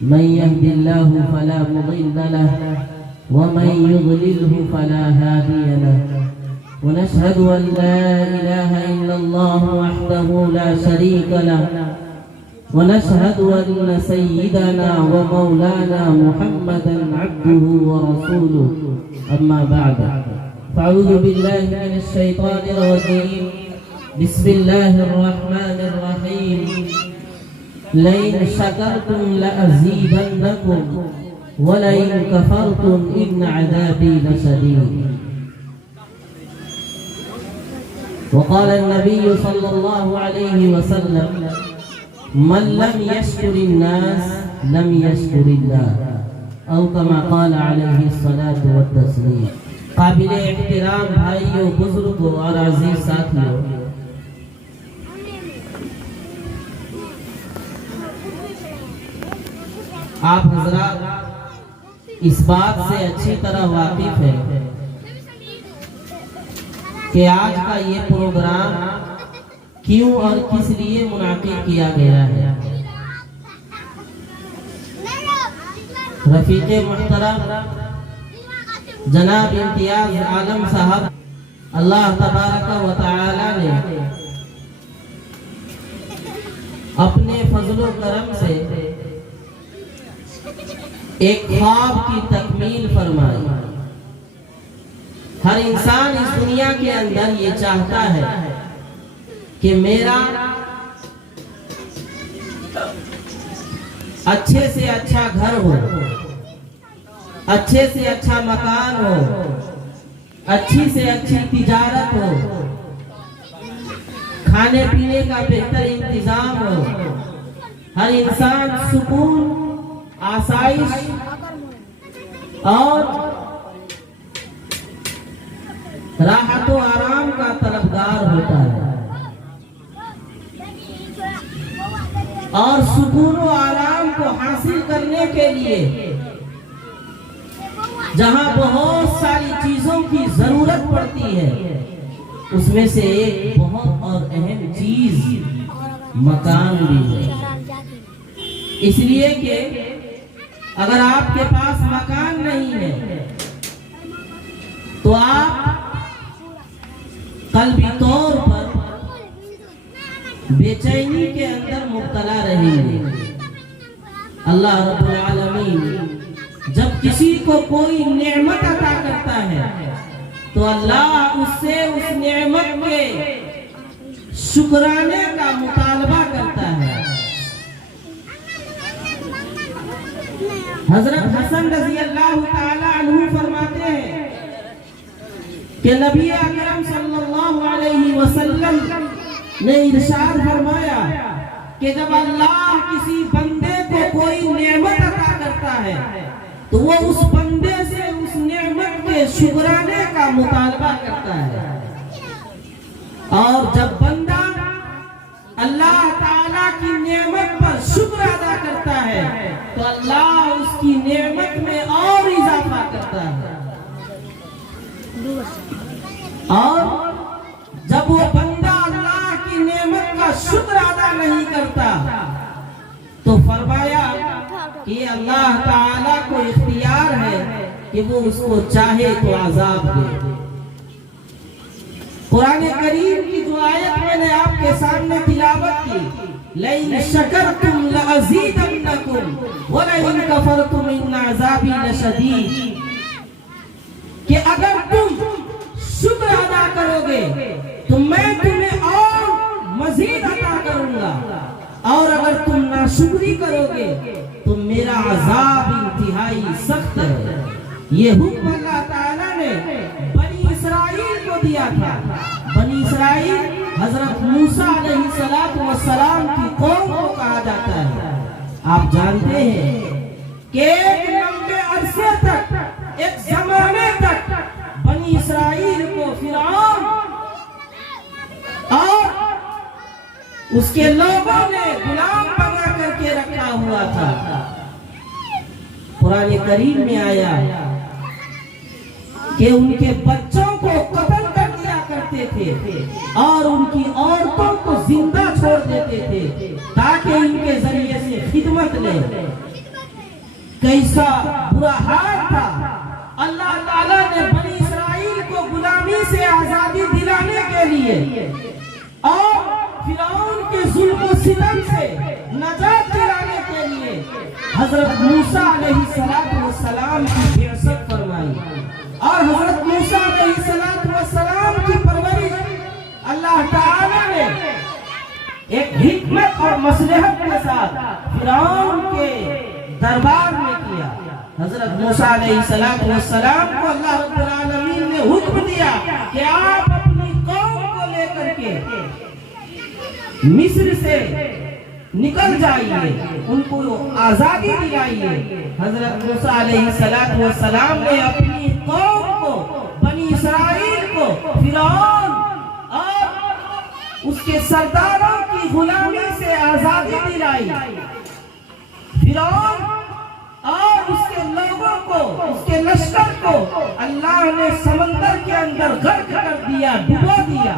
من يهد الله فلا مضل له ومن يضلله فلا هادي له ونشهد أن لا إله إلا الله وحده لا شريك له ونشهد أن سيدنا ومولانا محمدا عبده ورسوله أما بعد فأعوذ بالله من الشيطان الرجيم بسم الله الرحمن الرحيم لئن شكرتم لأزيدنكم ولئن كفرتم إن عذابي لشديد وقال النبي صلى الله عليه وسلم من لم يشكر الناس لم يشكر الله او كما قال عليه الصلاة والتسليم. قابل احترام بھائیوں، بزرگوں اور عزیز ساتھیوں، آپ حضرات اس بات سے اچھی طرح واقف ہیں کہ آج کا یہ پروگرام کیوں اور کس لیے منعقد کیا گیا ہے. رفیق محترم جناب امتیاز عالم صاحب، اللہ تبارک و تعالی نے اپنے فضل و کرم سے ایک خواب کی تکمیل فرمائی. ہر انسان اس دنیا کے اندر یہ چاہتا ہے کہ میرا اچھے سے اچھا گھر ہو، اچھے سے اچھا مکان ہو، اچھی سے اچھی تجارت ہو، کھانے پینے کا بہتر انتظام ہو، ہر انسان سکون، آسائش اور راحت و آرام کا طلبگار ہوتا ہے، اور سکون و آرام کو حاصل کرنے کے لیے جہاں بہت ساری چیزوں کی ضرورت پڑتی ہے اس میں سے ایک بہت اور اہم چیز مکان بھی ہے. اس لیے کہ اگر آپ کے پاس مکان نہیں ہے تو آپ قلبی طور پر بے چینی کے اندر مبتلا رہیں گے. اللہ رب العالمین جب کسی کو کوئی نعمت عطا کرتا ہے تو اللہ اس سے اس نعمت کے شکرانے کا مطالبہ کرتا ہے. حضرت حسن رضی اللہ تعالی عنہ فرماتے ہیں کہ نبی اکرم صلی اللہ علیہ وسلم نے ارشاد فرمایا کہ جب اللہ کسی بندے کو کوئی نعمت عطا کرتا ہے تو وہ اس بندے سے اس نعمت کے شکرانے کا مطالبہ کرتا ہے، اور جب بندہ اللہ تعالیٰ کی نعمت پر شکر ادا کرتا ہے تو اللہ اس کی نعمت میں اور اضافہ کرتا ہے. اور جب وہ بندہ اللہ کی نعمت کا شکر ادا نہیں کرتا تو فرمایا کہ اللہ تعالیٰ کو اختیار ہے کہ وہ اس کو چاہے تو عذاب دے. قرآن کریم کی جو آیت میں نے آپ کے سامنے تلاوت کی، لَئِن شَكَرْتُمْ لَأَزِيدَنَّكُمْ وَلَئِن كَفَرْتُمْ إِنَّ عَذَابِي لَشَدِيدٌ، کہ اگر تم شکر ادا کرو گے تو میں تمہیں اور مزید عطا کروں گا، اور اگر تم ناشکری کرو گے تو میرا عذاب انتہائی سخت ہے. یہ حکم اللہ تعالیٰ نے بنی اسرائیل کو دیا تھا. بنی اسرائیل حضرت موسیٰ علیہ السلام کی قوم کو کہا جاتا ہے. آپ جانتے ہیں کہ ایک لمبے عرصے تک، ایک زمانے تک بنی اسرائیل کو فرعون اور اس کے لوگوں نے غلام بنا کر کے رکھا ہوا تھا. قرآن کریم میں آیا کہ ان کے بچوں کو قتل کر دیا کرتے تھے اور ان کی عورتوں کو زندہ چھوڑ دیتے تھے تاکہ ان کے ذریعے سے خدمت لے. कैसा बुरा हाल था। अल्लाह ताला ने बनी इसराइल को गुलामी से आजादी दिलाने के लिए और फिरौन के जुल्म सितम से नजात दिलाने के लिए हजरत मूसा अलैहिस्सलाम की बिअसत फरमाई। और हजरत मूसा अलैहिस्सलाम की परवरिश अल्लाह ताला ने एक हिकमत और मसलहत के साथ फिरौन के दरबार में किया। हजरत मूसा अलैहिस्सलाम को अल्लाह रब्बुल आलमीन ने हुक्म दिया कि आप अपनी कौम को लेकर के मिस्र से निकल जाइए, उनको आजादी दिलाइए। हजरत मूसा अलैहिस्सलाम ने अपनी कौम को, बनी इसराइल को फिरौन और उसके सरदारों की गुलामी से आजादी दिलाई। फिरौन और उसके लोगों को, उसके लश्कर को अल्लाह ने समंदर के अंदर गर्क कर दिया, डुबो दिया।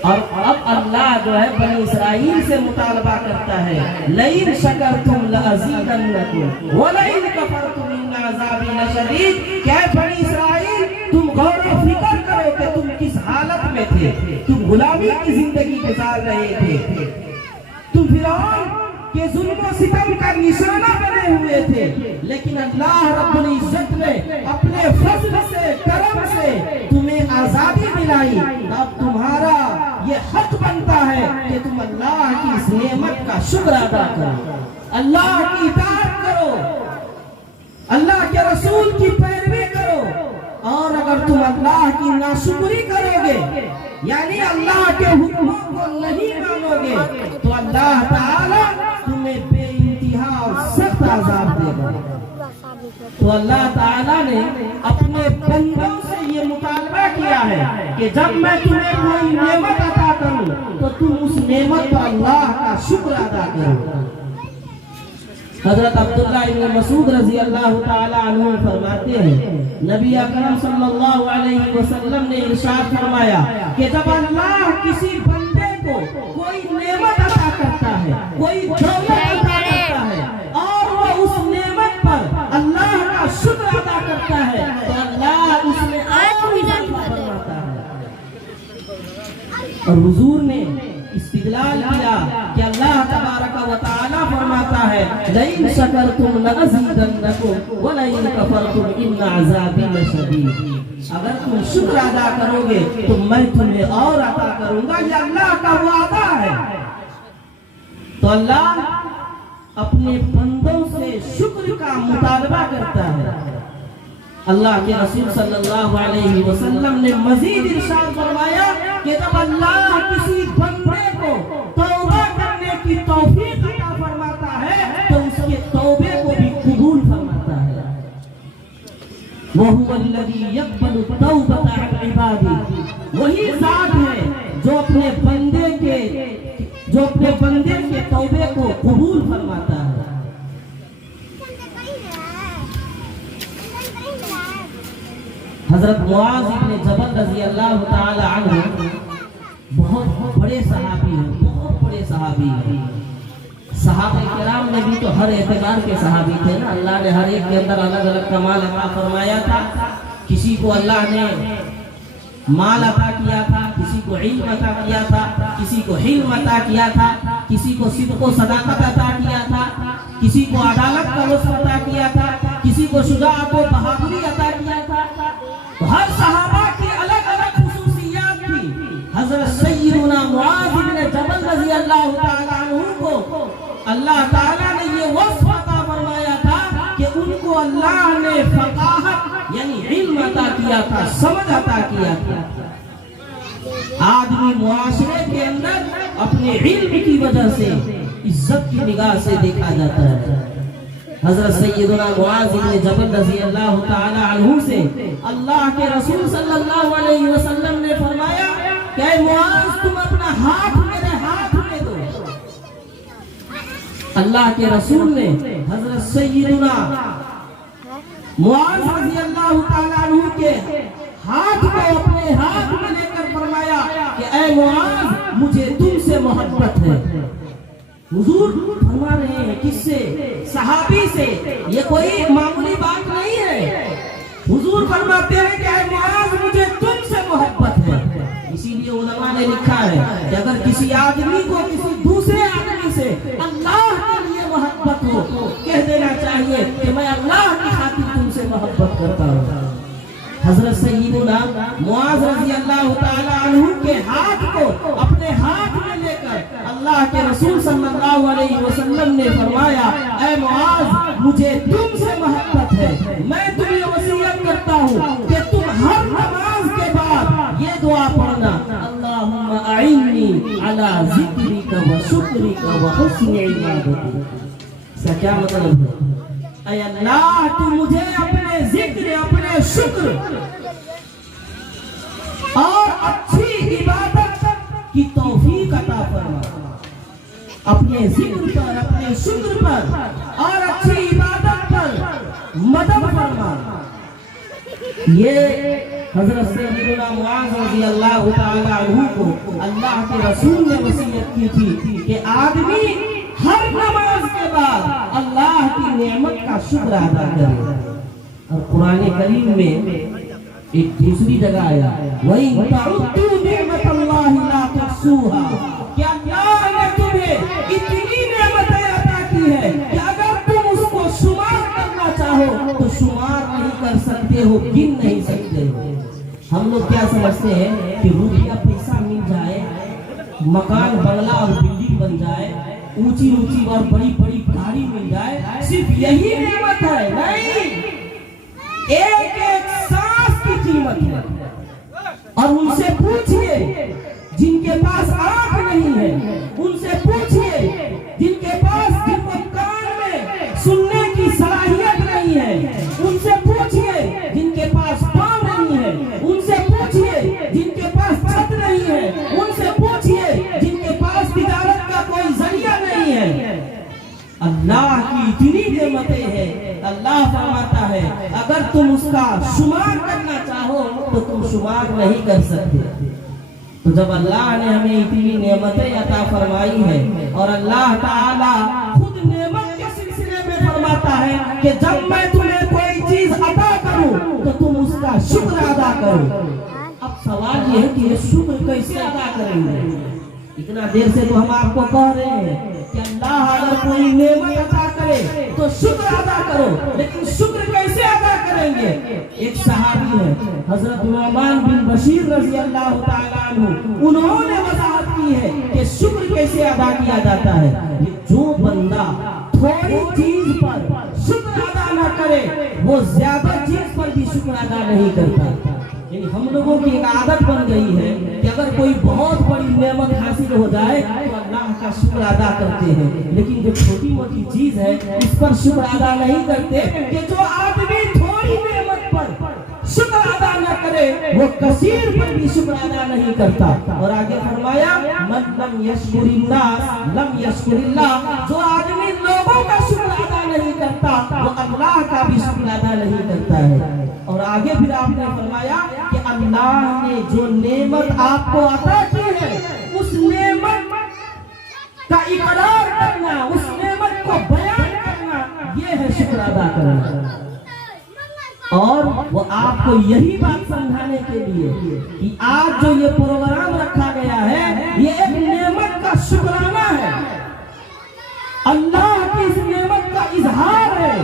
और अब अल्लाह जो है बनी इसराइल से मुतालबा करता है, लइन शकरतुम लअज़ीदन्नकुम व लइन कफरतुम इन्न अज़ाबी लशदीद। क्या बनी इसराइल, तुम गौर व फिक्र करो कि तुम किस हालत में थे। तुम गुलामी की जिंदगी गुजार रहे थे, तुम फिरौन के जुल्म सितम का निशाना बने हुए थे, लेकिन अल्लाह रब्बुल इज्जत ने अपने फज़ल से, करम से तुम्हें आजादी दिलाई। अब तुम्हारा ये हक बनता है कि तुम अल्लाह की इस नेमत का शुक्र अदा करो, अल्लाह की इताअत करो, अल्लाह के रसूल की पैरवी करो। और अगर तुम अल्लाह की नाशुक्री करोगे, यानी अल्लाह के हुक्मों को नहीं मानोगे, तो अल्लाह ताला तुम्हें बेइंतहा और सख्त अज़ाब देगा। तो अल्लाह ताला ने अपने बंदों से ये मुतालबा किया है कि जब मैं तुम्हें कोई नेमत अता करूं तो तुम उस नेमत पर अल्लाह का शुक्र अदा करो। हजरत अब्दुल्लाह इब्न मसूद रज़ी अल्लाह ताला अन्हु फरमाते हैं, नबी अकरम सल्लल्लाहु अलैहि वसल्लम ने इरशाद फरमाया कि जब अल्लाह किसी बंदे को कोई नेमत अता करता है, कोई दौलत अता करता है और वो उस नेमत पर अल्लाह का शुक्र अदा करता है, तो अल्लाह उसमें फरमाता है। और हुजूर ने इस्तिदलाल किया कि अल्लाह तबारक व तआला फरमाता है, लइन शकरतुम लअज़ीदन्नकुम व लइन कफरतुम इन्न अज़ाबी लशदीद। अगर तुम शुक्र अदा करोगे तो मैं तुम्हें और अता करूंगा, ये अल्लाह का वादा है। तो अल्लाह अपने बंदों से शुक्र का मुतालबा करता है। अल्लाह के रसूल सल्लल्लाहु अलैहि वसल्लम ने मजीद इरशाद फरमाया कि जब अल्लाह किसी बंदे को तौबा करने की तौफीक अता फरमाता है तो उसके तौबे को भी कबूल फरमाता है। वहुवल्लज़ी यक़बलु तौबता अन इबादी, वही जात है जो अपने बंदे के तौबे को कबूल फरमाता है। हजरत मुआज इब्न जबल रज़ी अल्लाह ताला अन्हु बहुत बड़े सहाबी हैं, बहुत बड़े सहाबी हैं। सहाबा किराम ने भी तो हर एतबार के सहाबी थे ना। अल्लाह ने हर एक के अंदर अलग अलग कमाल अता फरमाया था। किसी को अल्लाह ने माल अता किया था, किसी को इल्म अता किया था, किसी को हिल्म अता किया था, किसी को सिद्क़ व सदाकत अता किया था, किसी को अदालत का वस्फ़ अता किया था, किसी को शुजाअत व बहादुरी अता किया था। तो हर सहाबा की अलग अलग खुसूसियात थी। हजरत सय्यदुना मुआज़ इब्न जबल रज़ी अल्लाह ताला अन्हु को अल्लाह ताला ने ये वस्फ़ अता फरमाया था कि उनको अल्लाह ने फ़क़ाहत यानी इल्म अता किया था, समझ अता किया था। आदमी मुआशरे के अंदर अपने इल्म की वजह से इज्जत की निगाह से देखा जाता है। हजरत सय्यदुना मुआज़ इब्न जबल रज़ी अल्लाह ताला अन्हु से अल्लाह के रसूल सल्लल्लाहु अलैहि वसल्लम ने फरमाया कि मुआज़ तुम अपना हाथ मेरे हाथ में दो। अल्लाह के रसूल ने हजरत सय्यदुना मुआज़ रज़ी अल्लाह ताला अन्हु के हाथ को अपने हाथ में लेकर फरमाया कि ऐ मुआज़ मुझे तुमसे मोहब्बत है। हुजूर फरमा रहे हैं किससे? सहाबी से। कोई मामूली बात नहीं है। हुजूर फरमाते हैं कि ऐ मुआज मुझे तुमसे मोहब्बत है। इसीलिए उलमा ने लिखा है कि अगर किसी आदमी को किसी दूसरे आदमी से अल्लाह के लिए मोहब्बत हो तो कह देना चाहिए कि मैं अल्लाह की खातिर तुमसे मोहब्बत करता हूँ। हजरत सय्यदुना मुआज रज़ी अल्लाह ताला अन्हु के हाथ को अपने हाथ में लेकर अल्लाह के रसूल सल्लल्लाहु अलैहि वसल्लम ने फरमाया, ऐ मुआज मुझे तुमसे मोहब्बत है, मैं तुम्हें वसीयत करता हूँ कि तुम हर नमाज के बाद ये दुआ पढ़ना, अल्लाहुम्मा अइन्नी अला ज़िक्रिका व शुक्रिका व हुस्नि इबादतिक। इसका क्या मतलब है? ऐ अल्लाह तू मुझे अपने जिक्र, अपने शुक्र और अच्छी इबादत की तौफीक अता फरमा। अपने जिक्र पर, अपने शुक्र पर और अच्छी इबादत पर मदद फरमा। ये हजरत सय्यदुना मुआज़ रज़ी अल्लाह ताला अन्हु को अल्लाह के रसूल ने वसीयत की थी कि आदमी हर नमाज के बाद अल्लाह की नेमत का शुक्र अदा करे। और कुरान करीम में एक दूसरी जगह आया, वही तउद्दू निअमतल्लाहि ला तुहसूहा, कि अल्लाह ने तुम्हें इतनी नेमतें अता की है कि अगर तुम उसको शुमार करना चाहो तो शुमार नहीं कर सकते हो, गिन नहीं सकते हो। हम लोग क्या समझते हैं कि रुपया पैसा मिल जाए, मकान बंगला और बिल्डिंग बन जाए, ऊंची ऊंची और बड़ी बड़ी गाड़ी मिल जाए, सिर्फ यही नेमत है। नहीं, एक एक सांस की कीमत है। और उनसे पूछिए जिनके पास आंख नहीं है, उनसे पूछिए जिनके पास, जिनको कान में सुनने की सलाहियत नहीं है, उनसे पूछिए जिनके पास पाँव नहीं है, उनसे पूछिए जिनके पास छत नहीं है, उनसे पूछिए जिनके पास तिजारत का कोई जरिया नहीं है। अल्लाह की इतनी नेमतें हैं, अल्लाह फरमाता है अगर तुम उसका शुमार करना चाहो तो तुम शुमार नहीं कर सकते। तो जब अल्लाह ने हमें इतनी नेमतें अता फरमाई है और अल्लाह ताला खुद नेमत के सिलसिले में फरमाता है कि जब मैं तुम्हें कोई चीज अता करूं तो तुम उसका शुक्र अदा करो। अब सवाल ये है कि ये शुक्र कैसे अदा करेंगे? इतना देर से तो हम आपको कह रहे हैं कि अल्लाह अगर कोई नेमत अता करे तो शुक्र अदा करो, लेकिन शुक्र कैसे अदा करेंगे? एक सहाबी है हजरत नुअमान बिन बशीर रज़ी अल्लाह ताला अन्हु, उन्होंने वजाहत की है कि शुक्र कैसे अदा किया जाता है। जो बंदा थोड़ी चीज पर शुक्र अदा न करे वो ज्यादा चीज पर भी शुक्र अदा नहीं करता। यानी हम लोगों की एक आदत बन गई है कि अगर कोई बहुत बड़ी नेमत हासिल हो जाए तो अल्लाह का शुक्र अदा करते हैं, लेकिन जो छोटी मोटी चीज है इस पर शुक्र अदा नहीं करते। कि जो आदमी थोड़ी नेमत पर शुक्र अदा न करे वो कसीर पर भी शुक्र अदा नहीं करता। और आगे फरमाया, मन लम यशकुरिन्नास लम यशकुरिल्लाह, जो आदमी लोगों का शुक्र अदा नहीं करता वो अल्लाह का भी शुक्र अदा नहीं करता है। और आगे फिर आपने फरमाया कि अल्लाह ने जो नेमत आपको अता की है उस नेमत का इकरार करना, उस नेमत को बयान करना, ये है शुक्र अदा करना। और वो आपको यही बात समझाने के लिए कि आज जो ये प्रोग्राम रखा गया है ये एक नेमत का शुक्राना है, अल्लाह की इस नेमत का इजहार है।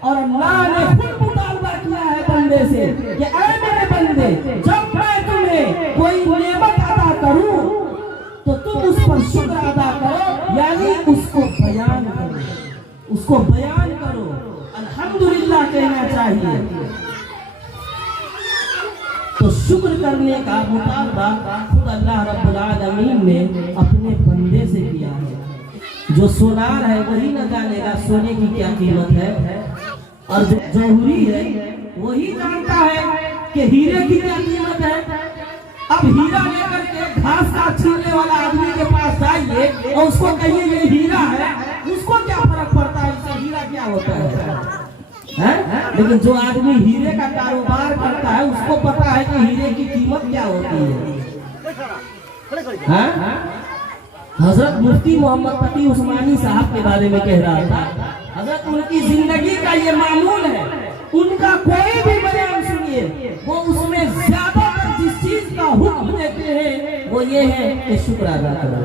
और अल्लाह ने खुद मुतालबा किया है बंदे से कि ऐ मेरे बंदे, जब मैं तुम्हें कोई नेमत अदा करूं तो तुम उस पर शुक्र अदा करो, यानी उसको बयान करो, उसको बयान करो, अल्हम्दुलिल्लाह कहना चाहिए। तो शुक्र करने का मुतालबा खुद अल्लाह रब्बुल आलमीन ने अपने बंदे से किया है। जो सोनार है वही न जानेगा सोने की क्या कीमत है, और जो जौहरी है वही जानता है कि हीरे की क्या कीमत है। अब हीरा लेकर के घास का छीलने वाला आदमी के पास जाइए और उसको कहिए ये हीरा है, उसको क्या फर्क पड़ता है इससे हीरा क्या होता है? लेकिन जो आदमी हीरे का कारोबार करता है उसको पता है कि हीरे की कीमत क्या होती है। हजरत मुफ्ती मोहम्मद तकी उस्मानी साहब के बारे में कह रहा था, حضرت ان کی زندگی کا یہ معمول ہے، ان کا کوئی بھی بیان سنیے وہ اس میں زیادہ تر جس چیز کا حکم دیتے ہیں وہ یہ ہے کہ شکر ادا کرو،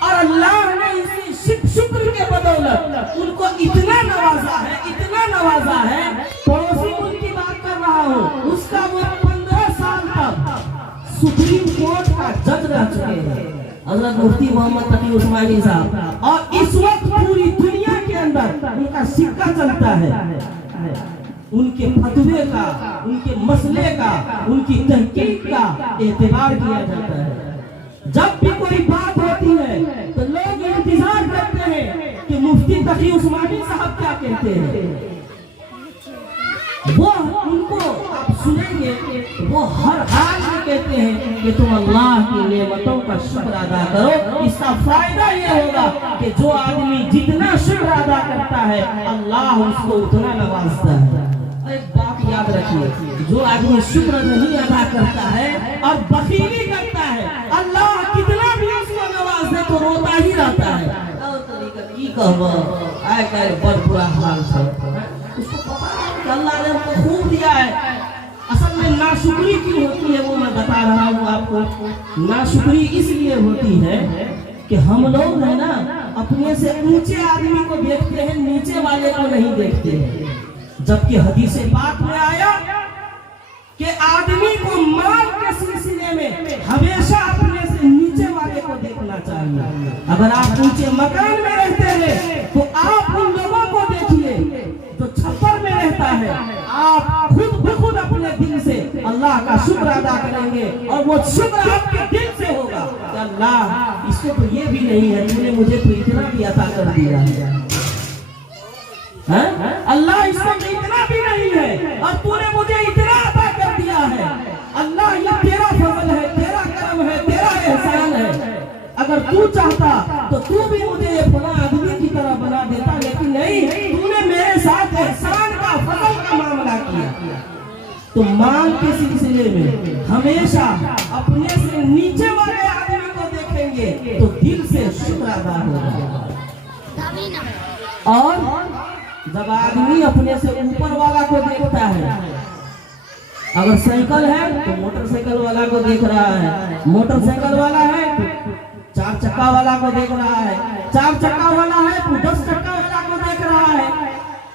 اور اللہ نے اسی شکر کے بدولت ان کو اتنا نوازا ہے، پڑوسی ملک کی بات کر رہا ہوں، اس کا وہ 15 سال تک سپریم کورٹ کا جج رہ چکے ہیں حضرت مفتی محمد تقی عثمانی صاحب، اور اس وقت پوری دنیا کے اندر ان کا سکہ چلتا ہے، ان کے فتوے کا، ان کے مسئلے کا، ان کی تحقیق کا اعتبار کیا جاتا ہے۔ جب بھی کوئی بات ہوتی ہے تو لوگ انتظار کرتے ہیں کہ مفتی تقی عثمانی صاحب کیا کہتے ہیں، وہ ان کو آپ سنیں گے وہ ہر حال میں کہتے ہیں کہ تم اللہ کی نعمتوں کا شکر ادا کرو۔ اس کا فائدہ یہ ہوگا کہ جو آدمی جتنا شکر ادا کرتا ہے اللہ اس کو اتنا نوازتا ہے۔ ایک بات یاد رکھیے، جو آدمی شکر نہیں ادا کرتا ہے اور بخیلی کرتا ہے اللہ کتنا بھی اس کو نواز دے تو روتا ہی رہتا ہے، اور طریقہ کی کہو آئے کہ بہت برا حال تھا، اس کو پتا ہے کہ اللہ نے ہم کو خوب دیا ہے۔ اصل میں ناشکری کیوں ہوتی ہے وہ میں بتا رہا ہوں آپ کو۔ ناشکری اس لیے ہوتی ہے کہ ہم لوگ ہیں نا اپنے سے اونچے آدمی کو دیکھتے ہیں، نیچے والے کو نہیں دیکھتے ہیں، جبکہ حدیث پاک میں آیا کہ آدمی کو مال کے سلسلے میں ہمیشہ اپنے سے نیچے والے کو دیکھنا چاہیے۔ اگر آپ اونچے مکان میں رہتے ہیں تو آپ ان لوگوں کو دیکھیے جو چھپر میں رہتا ہے، آپ خود بخود اپنے دل سے اللہ کا شکر ادا کریں گے، اور وہ شکر آپ کے دل سے ہوگا کہ اللہ اس کو تو یہ بھی نہیں ہے، تو نے مجھے تو اتنا بھی عطا کر دیا ہے، اللہ اس کو اتنا بھی نہیں ہے اور تو نے مجھے اتنا عطا کر دیا ہے، اللہ یہ تیرا فضل ہے، تیرا کرم ہے، تیرا احسان ہے، اگر تو چاہتا تو تو بھی مجھے یہ فلاں آدمی کی طرح بنا دیتا، لیکن نہیں، تو نے میرے ساتھ احسان کا، فضل کا معاملہ کیا۔ تو مال کے سلسلے میں ہمیشہ اپنے سے نیچے والے آدمی کو دیکھیں گے تو دل سے شکر ادا ہوگا، اور جب آدمی اپنے سے اوپر والا کو دیکھتا ہے، اگر سائیکل ہے تو موٹر سائیکل والا کو دیکھ رہا ہے، موٹر سائیکل والا ہے تو 4 چکا والا کو دیکھ رہا ہے، 4 چکا والا ہے تو 10 چکا والا کو دیکھ رہا ہے،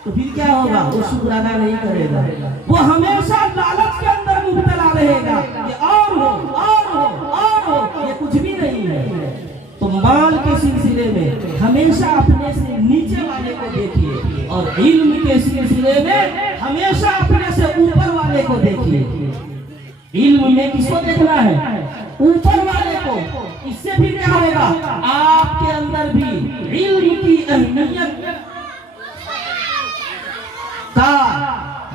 تو پھر کیا ہوگا؟ وہ شکر ادا نہیں کرے گا، وہ ہمیشہ لالچ کے اندر مبتلا رہے گا کہ اور ہو اور ہو اور ہو، یہ کچھ بھی نہیں ہے۔ تو مال کے سلسلے میں ہمیشہ اپنے سے نیچے والے کو دیکھیے، اور علم کے سلسلے میں ہمیشہ اپنے سے اوپر والے کو دیکھیے۔ علم میں کس کو دیکھنا ہے؟ اوپر والے کو۔ اس سے بھی کیا ہوگا؟ آپ کے اندر بھی علم کی اہمیت کا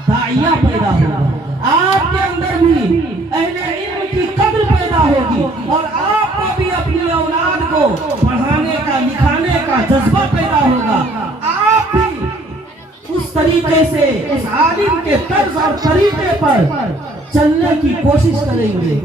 داعیہ پیدا ہوگا، آپ کے اندر بھی اہل علم کی قدر پیدا ہوگی، اور آپ کو بھی اپنی اولاد کو پڑھانے کا، لکھانے کا جذبہ پیدا ہوگا، آپ بھی اس طریقے سے اس عالم کے طرز اور طریقے پر چلنے کی کوشش کریں گے۔